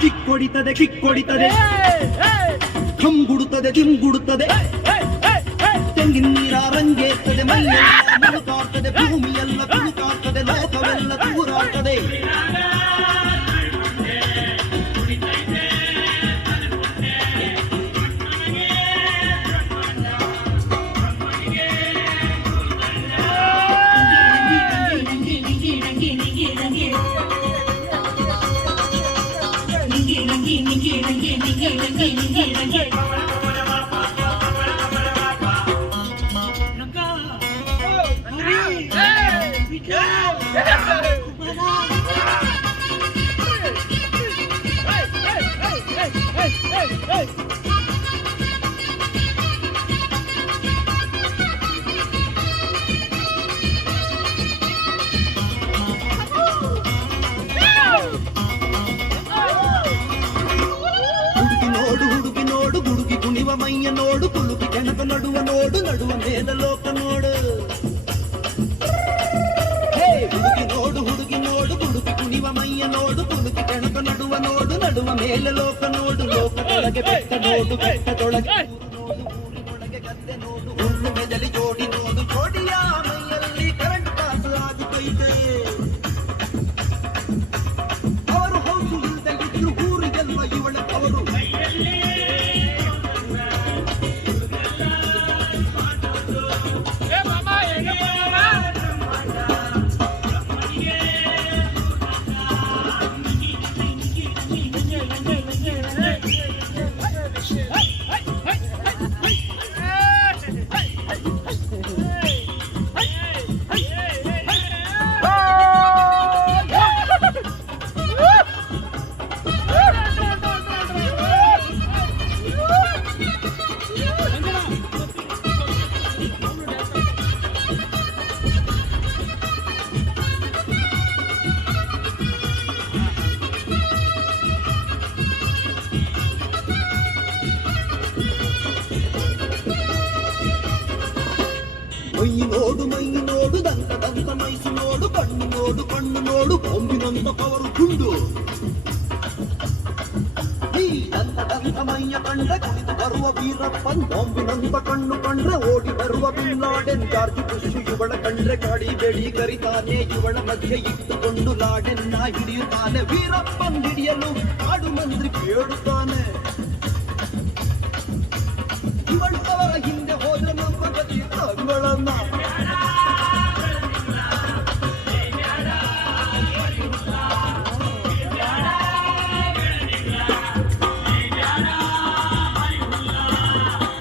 ಕಿಕ್ಕೊಡಿತದೆ ಕಿಕ್ಕೊಡಿತದೆ ಧಂಗುಡುತ್ತದೆ ಧಿಂಗುಡುತ್ತದೆ ತೆಂಗಿನ ನೀರ ರಂಗೇರ್ತದೆ ಮೈಯೆಲ್ಲ ಮುಳುಕಾಡ್ತದೆ ಭೂಮಿಯೆಲ್ಲ ತುಳುಕಾಡ್ತದೆ ಲೋಕವೆಲ್ಲ ತೂರಾಡ್ತದೆ ಮೈಯ ನೋಡು ಕುಲುಕಿ ಕೆಣಕ ನಡುವ ನೋಡು ನಡುವ ಮೇದ ಲೋಕ ನೋಡು ಹುಡುಗಿ ನೋಡು ಹುಡುಗಿ ನೋಡು ಹುಡುಗಿ ಕುಣಿವ ಮೈಯ ನೋಡು ಕುಲುಕಿ ಕೆಣಕ ನಡುವ ನೋಡು ನಡುವ ಮೇಲೆ ಲೋಕ ನೋಡು ಲೋಕದೊಳಗೆ ಬೆಟ್ಟ ನೋಡು ಬೆಟ್ಟದೊಳಗೆ ನೋಡು ಊರಿನೊಳಗೆ ಗದ್ದೆ ನೋಡು ಹುಲ್ಲು ಮೆದಲಿ ಜೋಡಿ ನೋಡು ಜೋಡಿಯ ಮೈಯಲ್ಲಿ ಕರೆಂಟ್ ಪಾಸ್ ಆಗುತ್ತೈತೆ ಅವರು ಹೌದು ಇಲ್ದಗಿದ್ರು ಊರಿಗೆಲ್ಲ ಇವಳ ಅವರು ಮೈ ನೋಡು ದಂತ ದಂತ ಮೈಸು ನೋಡು ಕಣ್ಣು ನೋಡು ಕೊಂಬಿನಂತ ಕವರು ಗುಂಡು ಈ ದಂತ ದಂತ ಮೈಯ ಕಂಡ್ರೆ ಕುಣಿದು ಬರುವ ವೀರಪ್ಪನ್ ಕೊಂಬಿನಂತ ಕಣ್ಣು ಕಂಡ್ರೆ ಓಡಿ ಬರುವ ಬಿಲ್ಲಾಡೆನ್ ಜಾರ್ಜ್ ಬುಷ್ ಇವಳ ಕಂಡ್ರೆ ಕಾಡಿ ಬೆಡಿ ಕರಿತಾನೆ ಇವಳ ಮಧ್ಯೆ ಇಟ್ಟುಕೊಂಡು ಲಾಡೆನ್ನ ಹಿಡಿಯುತ್ತಾನೆ ವೀರಪ್ಪನ್ ಹಿಡಿಯಲು ಕಾಡು ಮಂತ್ರಿ ಬೇಡುತ್ತಾನೆ ಇವಳು ಅವರ ಹಿಂದೆ ಹೋದ್ರೆ ನಮ್ಮ ಗತಿ ತಗಳನ್ನ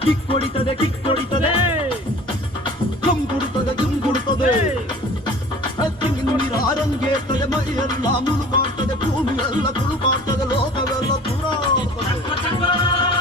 ಕಿಕ್ಕೊಡಿತದೆ ಕಿಕ್ಕೊಡಿತದೆ ಕಂಗುಡುತ್ತದೆ ಜುಂಗುಡುತ್ತದೆ ತೆಂಗಿನ ನೀರ ರಂಗೇರ್ತದೆ ಮೈಯೆಲ್ಲ ಮುಳುಕಾಡ್ತದೆ ಭೂಮಿಯೆಲ್ಲ ತುಳುಕಾಡ್ತದೆ ಲೋಕವೆಲ್ಲ ದೂರಾಡ್ತದೆ